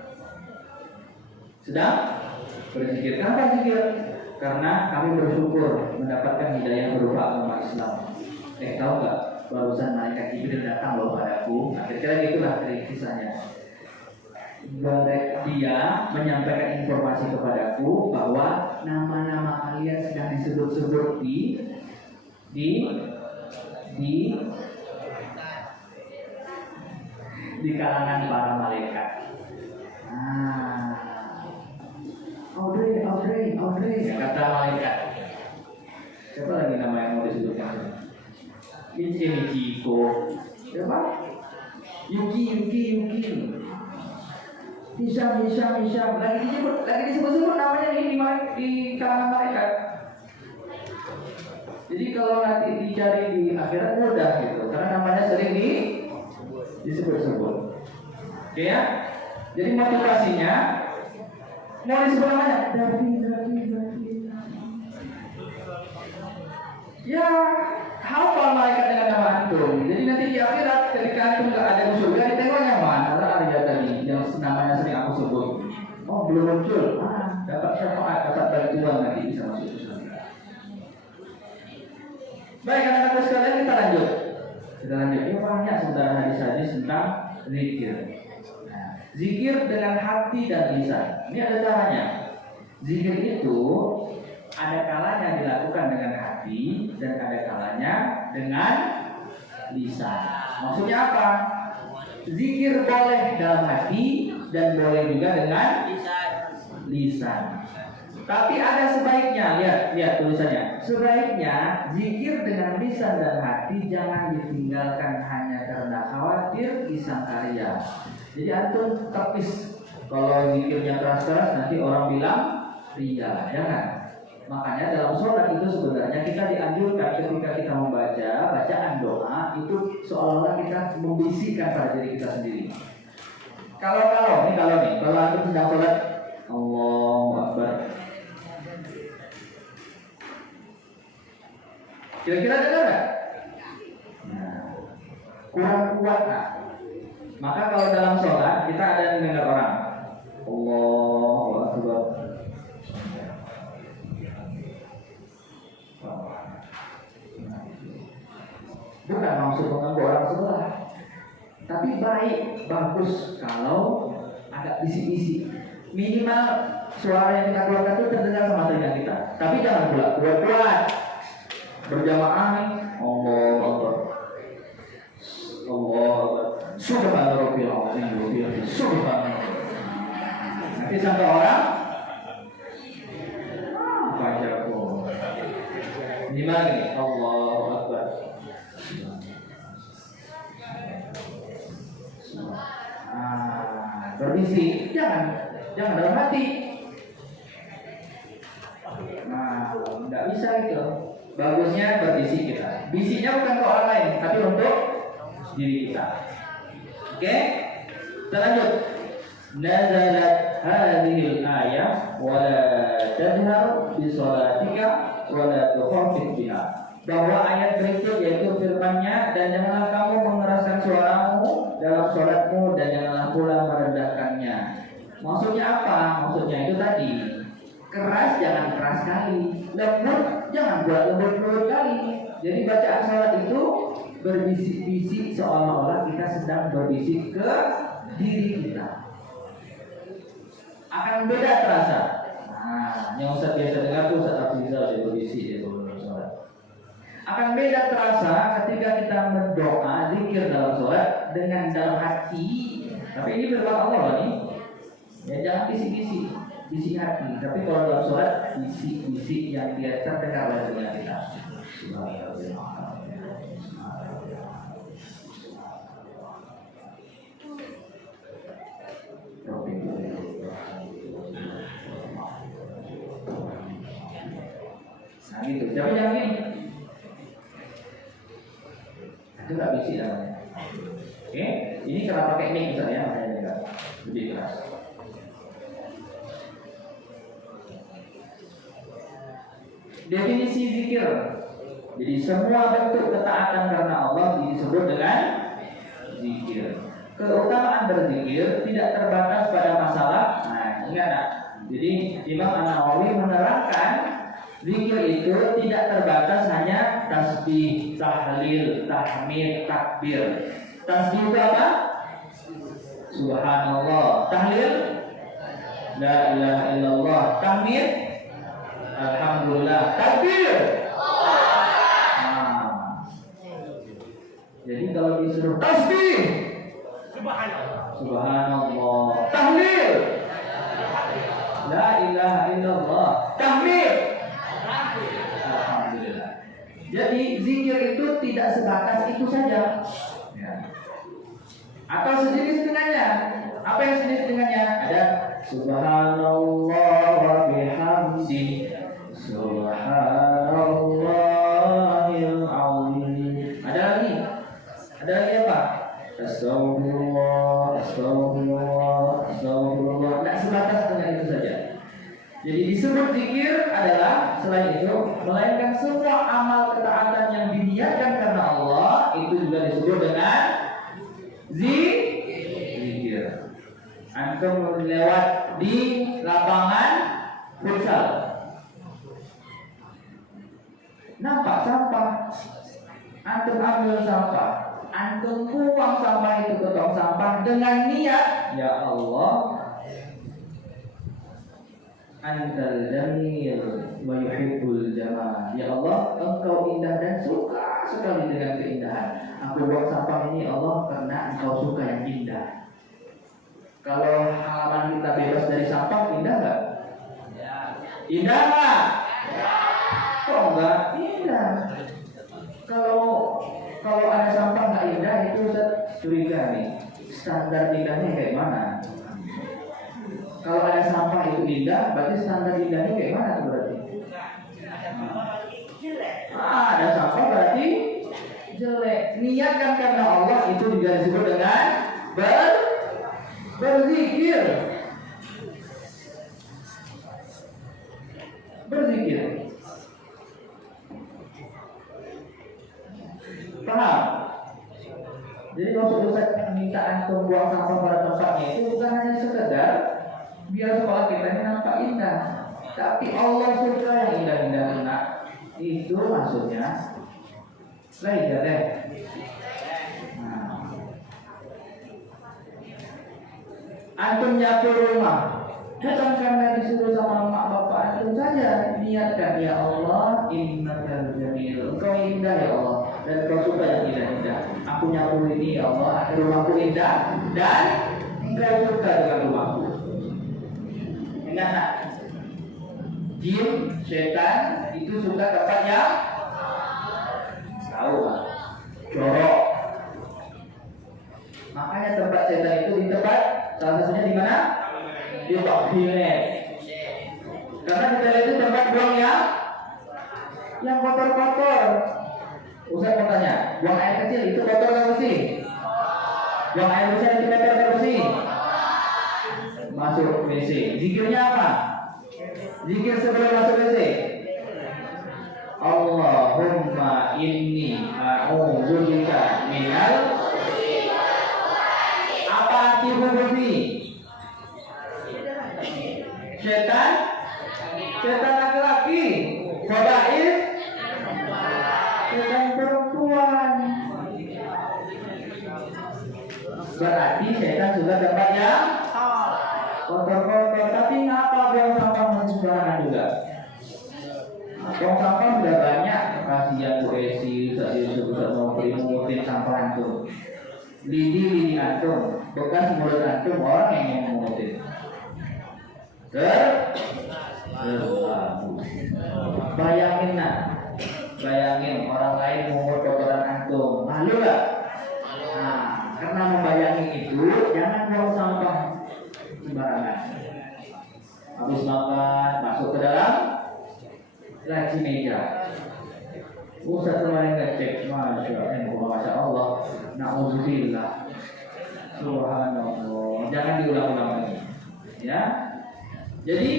Kenapa zikir? Karena kami bersyukur mendapatkan hidayah berupa agama Islam. Tahu nggak? Barusan malaikat Jibril datang loh padaku. Nah, kira-kira itulah kisahnya. Dia menyampaikan informasi kepadaku bahwa nama-nama kalian sedang disebut-sebut di kalangan para malaikat. Audrey, kata malaikat. Siapa lagi nama yang mau disebutkan? Michiko. Siapa? Yuki. Hisham. Lagi disebut namanya di kalangan malaikat. Jadi kalau nanti dicari di akhirat mudah gitu, karena namanya sering disebut-sebut. Oke ya? Jadi motivasinya mau disebut namanya David. Ya, hafal malaikat dengan nama antum. Jadi nanti di akhirat ketika antum nggak ada di surga, ditengoknya mana ada tadi yang namanya sering aku sebut. Oh belum muncul, dapat syafaat, dapat bantuan nanti bisa masuk ke surga. Baik anak-anak sekalian, kita lanjut. Ini banyak sebenarnya hadis-hadis tentang zikir. Nah, zikir dengan hati dan lisan. Ini ada caranya. Zikir itu ada kalanya dilakukan dengan hati dan ada kalanya dengan lisan. Maksudnya apa? Zikir boleh dalam hati dan boleh juga dengan lisan. Tapi ada sebaiknya, lihat tulisannya. Sebaiknya zikir dengan lisan dan hati jangan ditinggalkan hanya karena khawatir disangka riya. Jadi antum tepis kalau zikirnya keras-keras nanti orang bilang riya, jangan. Makanya dalam sholat itu sebenarnya kita dianjurkan ketika kita membaca bacaan doa itu seolah-olah kita membisikkan pada diri kita sendiri. Kalau antum sedang sholat, Allahu Akbar. Kira-kira dengar nggak? Nah, kurang kuat kan? Maka kalau dalam sholat kita ada yang dengar orang, Allahu Akbar. Bukan maksud mengganggu orang sebelah, tapi bagus kalau agak bisik-bisik. Minimal suara yang kita keluarkan itu terdengar sama telinga kita. Tapi jangan pula kuat-kuat. Berjamaah nih, Allahu Akbar. Subhanallah, subhanallah. Nanti sampai orang baca kok. Gimana nih? Allahu Akbar. Berbisik, jangan dalam hati. Nah, nggak bisa gitu. Bagusnya berbisik kita. Bisiknya bukan ke orang lain, tapi untuk diri kita. Oke? Kita lanjut. Nazalat hadhil ayah wa la tadhhar bi shalatika wa la tukhafit biha. Bahwa ayat berikut yaitu firman-Nya, dan janganlah kamu mengeraskan suaramu dalam sholatmu dan janganlah pula merendahkannya. Maksudnya apa? Maksudnya itu tadi, keras jangan keras sekali, lembut jangan buat lembut kali. Jadi bacaan sholat itu berbisik-bisik seolah-olah kita sedang berbisik ke diri kita. Akan beda terasa. Nah, yang Ustaz biasa dengar tuh Ustaz Abdizal dia berbisik dia sholat. Akan beda terasa ketika kita berdoa, zikir dalam sholat dengan dalam hati. Tapi ini firman Allah nih. Ya jangan bisik-bisik, bisik hati. Tapi kalau dalam sholat, bisik-bisik yang dia terdengar oleh telinga kita. Nah gitu, tapi jangan gini. Itu nggak bisik namanya. Oke, ini cara pakai mic misalnya, makanya juga lebih keras. Definisi zikir. Jadi semua bentuk ketaatan karena Allah disebut dengan zikir. Keutamaan berzikir tidak terbatas pada masalah. Nah, ingat. Jadi Imam An-Nawawi menerangkan zikir itu tidak terbatas hanya tasbih, tahlil, tahmid, takbir. Tasbih itu apa? Subhanallah. Tahlil, la ilaha illallah. Tahmid, alhamdulillah. Takbir. Nah, jadi kalau disuruh tasbih, Subhanallah. Tahlil, la ilaha illallah. Tahmid, alhamdulillah. Jadi zikir itu tidak sebatas itu saja. Ya. Atau sejenis dengannya. Apa yang sejenis dengannya? Ada Subhanallah wa bihamdi, Subhanallahil azim. Ada lagi apa? Astagfirullah, astagfirullah, astagfirullah. Tidak sebatas dengan itu saja. Jadi disebut zikir adalah selain itu, melainkan semua amal ketaatan yang diniatkan karena Allah itu juga disebut dengan zikir. Antum lewat di lapangan futsal, nampak sampah, antum ambil sampah, antum buang sampah itu ke tong sampah dengan niat, ya Allah, Antal jamil wa yuhibbul jamal. Ya Allah, Engkau indah dan suka sekali dengan keindahan. Aku buang sampah ini ya Allah karena Engkau suka yang indah. Kalau halaman kita bebas dari sampah, indah nggak? Indah nggak? Kok nggak indah? Kalau ada sampah nggak indah, itu Ustaz curiga nih. Standar indahnya kayak mana? Kalau ada sampah itu indah, berarti standar indahnya kayak mana tuh berarti? Ada sampah berarti jelek. Niatkan karena Allah, itu juga disebut dengan berzikir. Berzikir. Paham? Jadi kalau Ustaz minta antum buang sampah pada tempatnya, itu bukan hanya sekedar biar sekolah kita ini nampak indah, tapi Allah suka yang indah-indah. Nah, itu maksudnya. Lain deh. Nah, antum nyapu rumah, bukan karena disuruh sama mak bapak antum saja. Niatkan, ya Allah, innakal jamil, Engkau indah ya Allah, dan Engkau suka yang indah-indah. Aku nyapu ini ya Allah, rumahku indah dan Engkau suka dengan rumahku. Ingat, jin, setan itu suka tempat yang tahu, jorok. Makanya tempat setan itu di tempat, salah satunya di mana? Di toilet. Karena di toilet itu tempat buang yang kotor-kotor. Ustaz mau tanya, buang air kecil itu kotor atau bersih? Buang air besar itu kotor atau bersih? Masuk WC. Zikirnya apa? Zikir sebelum masuk WC. Allahumma inni a'udzubika minal. Apa arti bersih? Setan laki-laki. Khaba'ith, setan perempuan. Berarti setan sudah tempat yang kotor-kotor. Tapi ngapa buang sampah sembarangan juga? Buang sampah sudah banyak. Kasihan Bu Esi, Ustaz Yusuf, Ustaz Nofri mengutin sampah antum. Lidi antum, bekas mulut antum, orang yang mengutin. Bayangin orang lain mengut kotoran antum, malu gak? Nah, karena membayangin itu, jangan buang sampah sembarangan. Habis makan, masuk ke dalam laci meja. Ustaz kemarin ngecek, Masya Allah, na'udzubillah, subhanallah. Jangan diulang-ulang lagi, ya. Jadi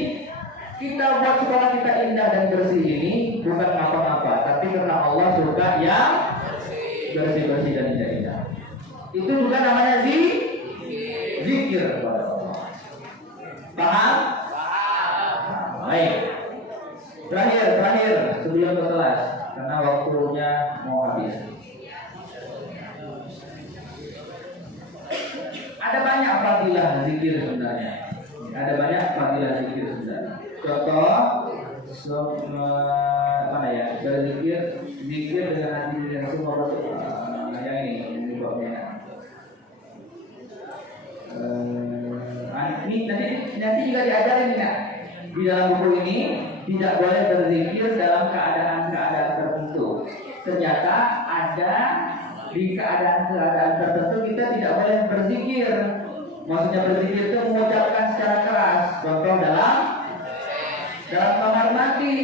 kita buat sekolah kita indah dan bersih ini bukan apa-apa, tapi karena Allah suka yang bersih-bersih dan indah-indah. Itu juga namanya zikir kepada Allah. Paham? Baik. Terakhir sebelum ke kelas, karena waktunya mau habis. Ada banyak fadilah zikir sebenarnya. Ada banyak fadilah zikir sebenarnya. Contoh, mana ya? Berzikir, zikir dengan hati yang semua yang ini babnya. Nanti juga diajarin ya di dalam buku ini, tidak boleh berzikir dalam keadaan-keadaan tertentu. Ternyata ada di keadaan-keadaan tertentu kita tidak boleh berzikir. Maksudnya berzikir itu mengucapkan secara keras. Contoh dalam kamar mandi,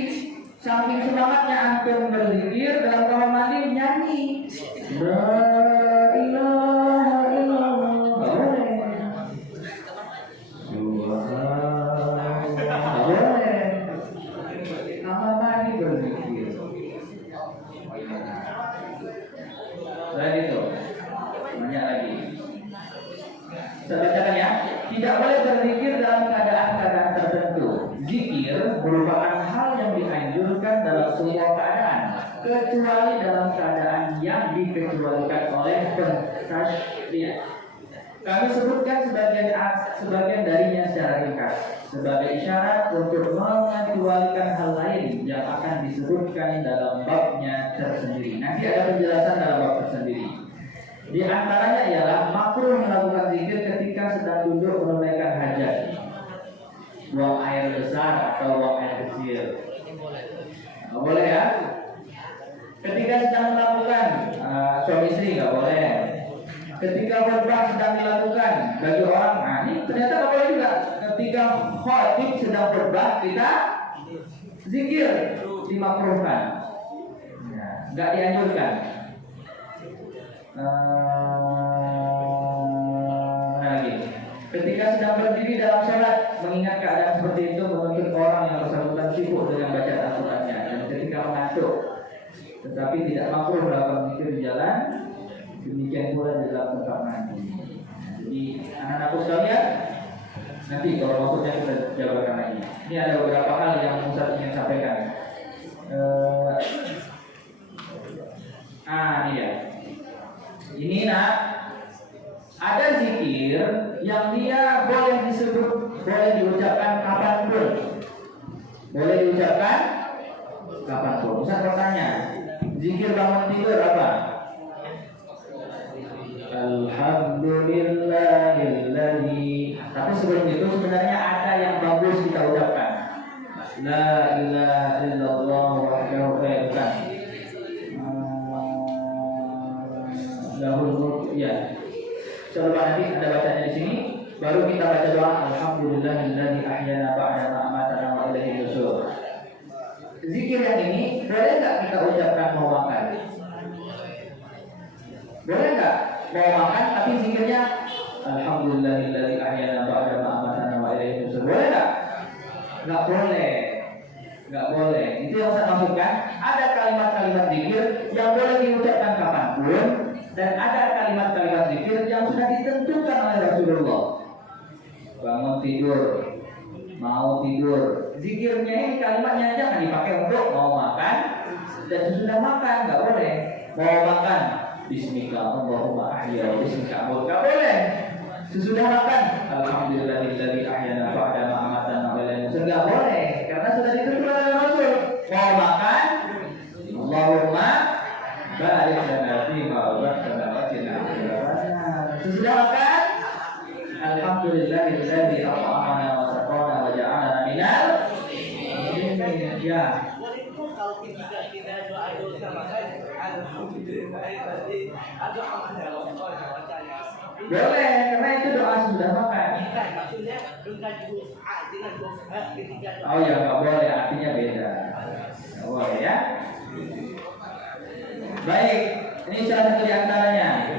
saking semangatnya antum berzikir, dalam kamar mandi nyanyi La ilaha illallah. Kamar mandi berzikir. Selain itu banyak lagi. Saya bacakan ya. tidak boleh berzikir dalam keadaan-keadaan tertentu. Zikir merupakan hal yang dianjurkan dalam semua keadaan, kecuali dalam keadaan yang dikecualikan oleh pentasydih. Kami sebutkan sebagian darinya secara ringkas sebagai isyarat untuk mengecualikan hal lain yang akan disebutkan dalam babnya tersendiri. Nanti ada penjelasan dalam bab tersendiri. Di antaranya ialah makruh melakukan zikir ketika sedang duduk menunaikan hajat, buang air besar atau buang air kecil. Nggak boleh ya. Ketika sedang melakukan suami istri nggak boleh. Ketika khutbah sedang dilakukan bagi orang, nah ini ternyata nggak boleh juga. Ketika khatib sedang khutbah kita zikir dimakruhkan, nggak dianjurkan. Lagi. Ketika sedang berdiri dalam sholat, mengingat keadaan seperti itu menuntut orang yang bersangkutan sibuk dengan bacaan Al-Qur'annya, dan ketika mengantuk, tetapi tidak makruh melakukan zikir di jalan, demikian pula di dalam tempat mandi. Jadi anak-anakku sekalian, nanti kalau maksudnya kita jabarkan lagi. Ini ada beberapa hal yang Ustaz ingin sampaikan. Ini ya. Ini nak, ada zikir yang dia boleh disebut, boleh diucapkan kapanpun. Boleh diucapkan kapanpun. Ustaz bertanya, zikir bangun tidur apa? Alhamdulillahilladzi. Tapi sebelum itu sebenarnya ada yang bagus kita ucapkan. La ilaha illallah wahdahu la syarika lahu. Ya. Coba nanti ada bacanya di sini, baru kita baca doa alhamdulillahilladzi ahyana ba'da ma amatana wa ilaihi nusyur. Zikir yang ini boleh enggak kita ucapkan mau makan? Boleh enggak? Mau makan tapi zikirnya alhamdulillahilladzi ahyana ba'da ma amatana wa ilaihi nusyur. Boleh enggak? Enggak boleh. Enggak boleh. Itu yang saya maksudkan. Ada kalimat-kalimat zikir yang boleh diucapkan kapanpun, dan ada kalimat-kalimat zikir yang sudah ditentukan oleh Rasulullah. Bangun tidur, mau tidur, zikirnya ini kalimatnya jangan dipakai untuk mau makan dan sesudah makan, nggak boleh. Mau makan, Bismika Allahumma ahya wa bismika amut, nggak boleh. Sesudah makan, alhamdulillahilladzi ahyana ba'da ma amatana wa ilaihi nusyur, nggak boleh, karena sudah ditentukan oleh Rasul. Mau makan, Allahumma barik lana fi ma razaqtana wa qina adzabannar. Sesudah makan, alhamdulillahilladzi at'amana wa saqana wa ja'alana minal muslimin. Ya. Kalau tidak doa sama saya, alhamdulillahilladzi at'amana wa saqana wa ja'alana. Boleh, karena itu doa sudah makan. Maksudnya dengan doa ketika doa. Oh ya, nggak boleh, artinya beda. Nggak boleh ya. Baik, ini salah satu di antaranya.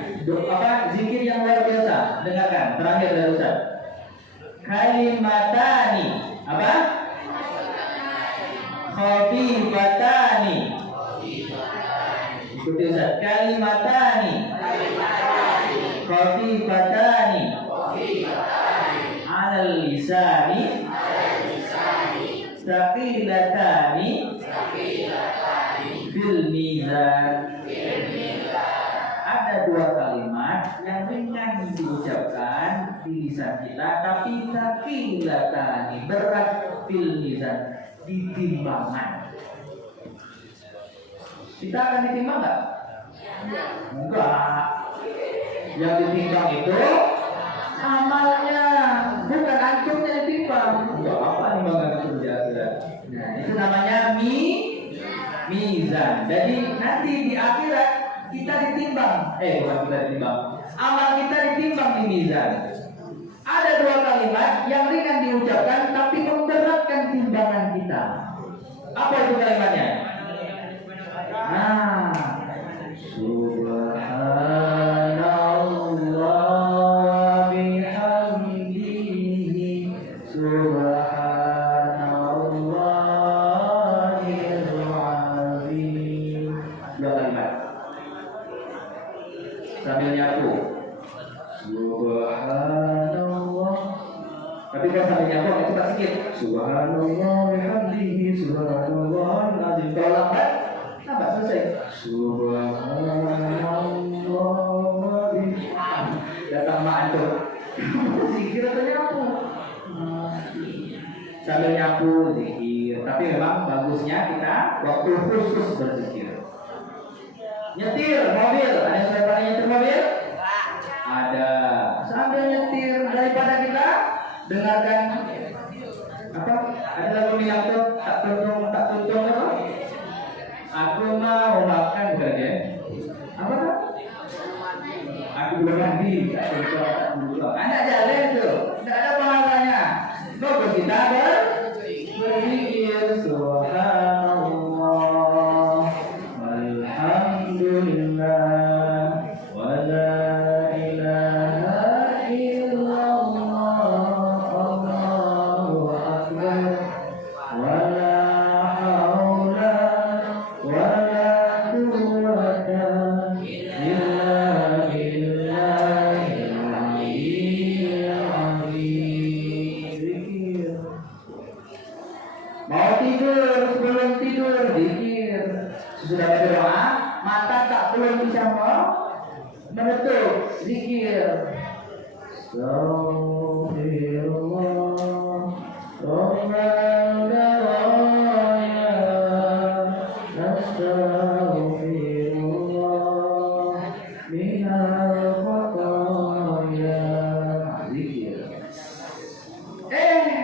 Zikir yang luar biasa. Dengarkan, terakhir dari Ustaz. Kalimatani. Apa? Khafifatani. Ikuti Ustaz. Kalimatani. Khafifatani. Alal lisani. Thaqilatani. Fil mizan. Ada dua kalimat yang ringan diucapkan di lisan kita, tapi thaqilatani, berat fil mizan, di timbangan. Kita akan ditimbang nggak? Enggak. Yang ditimbang itu amalnya, bukan antumnya ditimbang. Enggak, apa timbangan itu biasa. Nah, itu namanya mizan. Jadi nanti di akhirat kita ditimbang. Bukan kita ditimbang. Amal kita ditimbang di mizan. Ada dua kalimat yang ringan diucapkan tapi memberatkan timbangan kita. Apa itu kalimatnya? Subhanallah bihamdihi, subhanallahil azim. Dua kalimat sambil nyapu. Subhanallah Tapi kalau sambil nyambung itu tak sedikit. Subhanallah bihamdihi subhanallah azim. Kalau lambat, lambat selesai. Subhanallah datang mak antum. Zikir atau nyapu? Sambil nyapu zikir. Tapi memang bagusnya kita waktu khusus berzikir. Nyetir mobil, ada yang saya pernah nyetir mobil? Ada. Sambil nyetir daripada kita dengarkan apa? Ada lagu bilang tuh tak tuntung apa? Aku mau makan bukan ya? Apa tuh? Aku belum mandi, tak tuntung. Anda jalan tuh, tidak ada pahalanya. Bagus kita berzikir subhanallah walhamdulillah wa la ilaha illallah Allahu akbar wa la haula wa la quwwata illa billahil aliyyil azim. Mau tidur, sebelum tidur zikir. Sesudah berdoa, mata tak belum bisa menutup zikir. Astaghfirullah Rabbal baraya Astaghfirullah minal khataya. Zikir.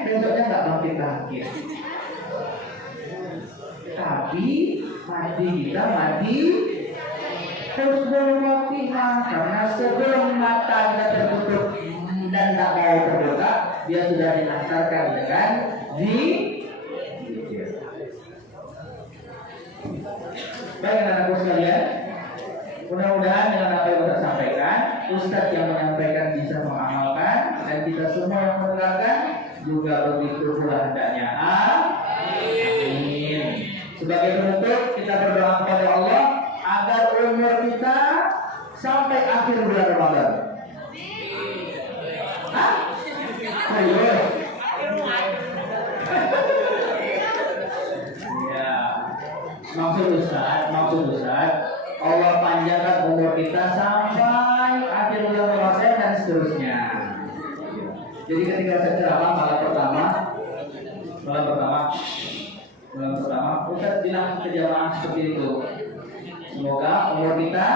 Besoknya tak bangkit-bangkit. Tapi mati kita mati sebelum waktunya, karena sebelum mata kita tertutup dan tak mau terbuka, dia sudah diantarkan dengan zikir. Baik anak-anakku sekalian, mudah-mudahan dengan apa yang saya sampaikan, Ustadz yang menyampaikan bisa mengamalkan, dan kita semua yang mendengarkan juga begitu pula hendaknya. Amin. Sebagai penutup, kita berdoa kepada Allah agar umur kita sampai akhir bulan Ramadan. Hah? Serius? Ya. Maksud Ustaz, Allah panjangkan umur kita sampai akhir bulan Ramadan dan seterusnya. Jadi ketika saya ceramah malam pertama, Ustaz bilang ke jamaah seperti itu. Semoga umur kita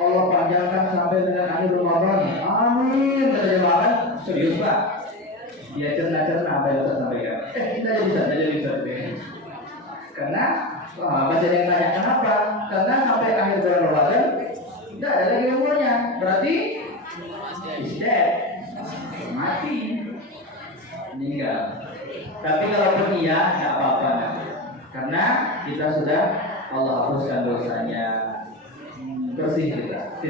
Allah panjangkan sampai dengan akhir Ramadan. Amin. Kata jemaah, serius Pak? Dia cerna-cerna apa yang Ustaz sampaikan. Kita jadi Ustaz. Karena baca yang tanya kenapa? Karena sampai akhir bulan Ramadan tidak ada lagi umurnya. Berarti is dead. Mati. Meninggal. Tapi kalaupun iya, tidak apa-apa. Karena kita sudah Allah hapuskan dosanya, bersih kita.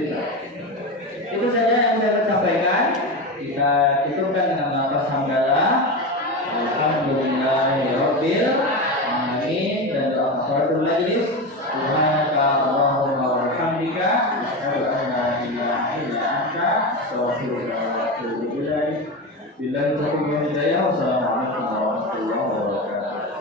Itu saja yang saya akan sampaikan. Kita cukupkan dengan lafaz hamdalah. Alhamdulillahirabbil alamin dan doa kafaratul majlis. Subhanaka Allahumma wa bihamdika asyhadu an la ilaha illa anta astaghfiruka wa atubu ilaik. Billahi taufiq wal hidayah. Wassalamualaikum warahmatullahi wabarakatuh.